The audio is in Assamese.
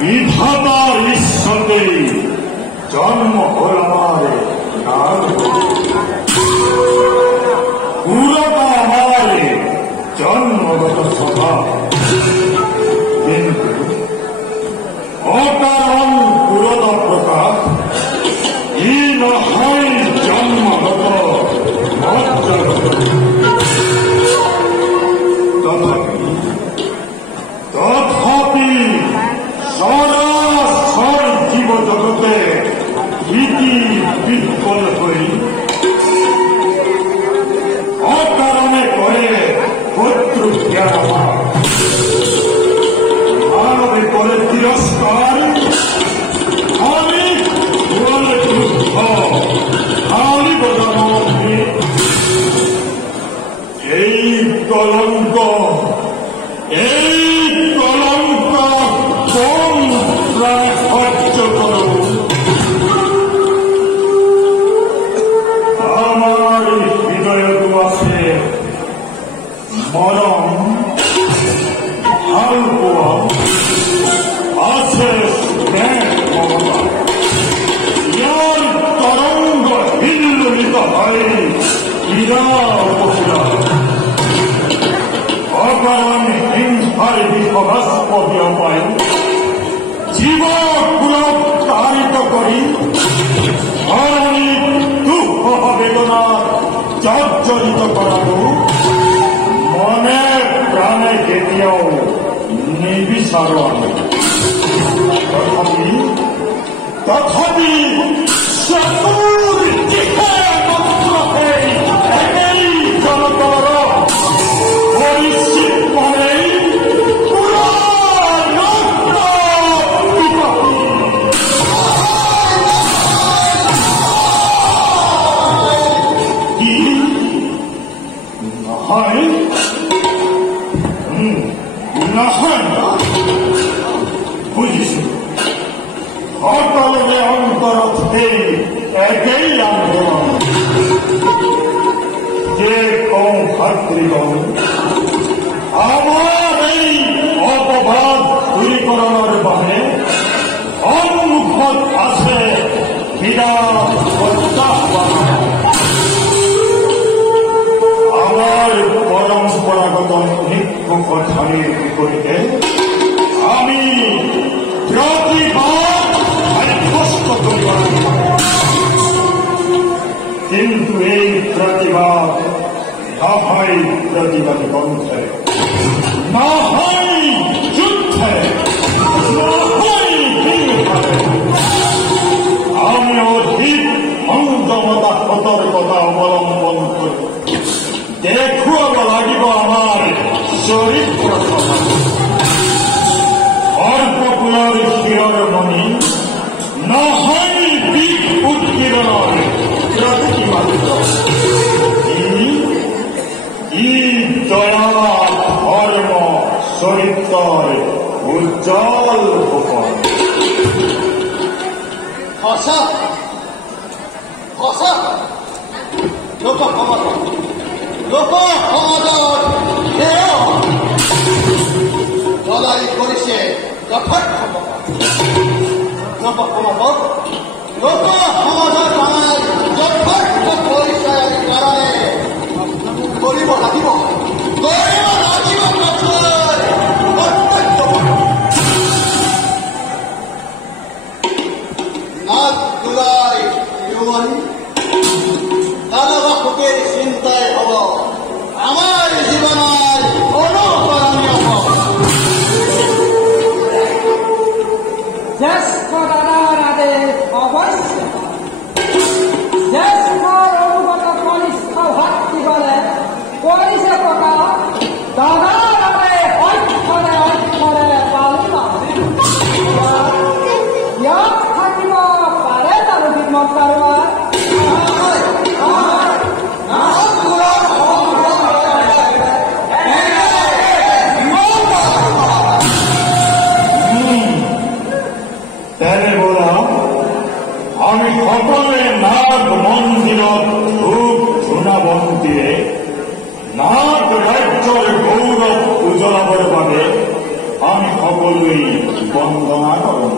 বিধাতার ঈশ্বরেই জন্ম হল আমারে পুরোটা আমারে জন্মগত স্বভাব, কিন্তু অকারণ পুরোটা প্রকাশ ই নহয় জন্মগত মজ্জাগত। তথাপি সরাসর জীব জগতে ভীতি বিহ্বল হই অকারণে করে শত্রু জ্ঞান মানবে করে তিরস্কার, খালি বলে যুদ্ধ, খালি বদনামী। এই কলঙ্ক কোন প্রায় সহ্য করো? আমার হৃদয় আছে মরম, ভালপোয়া আছে মমতা, ইয়ার তরঙ্গ হিল্লিত হয় হীরা বহিরা। অকারণ হিংসার বিভস্ম বিয়পায় জীবকুলক তাড়িত করি ধরণী দুঃখ বেদনা জর্জরিত করাবো মনে প্রাণে কেতিয়াও নিবিচাৰো আমি। তথাপি চতুৰ দিশে মন্ত্ৰহে একেই জনতৰ পৰিচিত মনেই বুঝিছো সকলোৰে অন্তৰত সেই একেই আন্দোলন যে কওঁ ভাতৃগণ আমাৰ এই অপবাদ দূৰীকৰণৰ বাবে সন্মুখত আছে বিৰাট প্ৰত্যাহ্বান। আমার পরম্পরাগত নিত্যকথারের বিপরীতে আমি প্রতিবাদ সাব্যস্ত করিব, কিন্তু এই প্রতিবাদ না হয় প্রতিবাদ গ্রন্থে, না হয় যুদ্ধে, না হয় হিংসায়। আমি অধিক সংযমতা সতর্কতা অবলম্বন করি দেখুৱাব লাগিব আমাৰ চৰিত্ৰ সৰ্বকুলৰ শিৰমণি নহয় বিষ উৎপীড়নৰ প্ৰতিমাত্ৰ। ই দয়া ধৰ্ম চৰিত্ৰৰ উজ্জ্বল গোপন। সঁচা সঁচা লোক সমাজৰ দলালি কৰিছে যথাৰ্থ লোক সমাজৰ কাৰণে যথাৰ্থ পৰিচয় কাৰণে কৰিব লাগিব নাচ জুলাই দানবাসুকের চিন্তায় হব আমার জীবনের অনুকরণীয় জ্যেষ্ঠ দাদার আদেশ অবশ্য জ্যেষ্ঠর অনুগত কনিষ্ঠ ভাতৃ বলে করিছে প্রকাশ দাদার আদেশ অক্ষরে অক্ষরে পালন ইয়াত থাকিব পাৰে তাৰো বিমত কাৰোবাৰ আমি সকলে নাগ মন্দিৰত ধূপ ধূনা বন্তিৰে নাগ ৰাজ্যৰ গৌৰৱ উজ্বলাবৰ বাবে আমি সকলোৱেই বন্দনা কৰোঁ।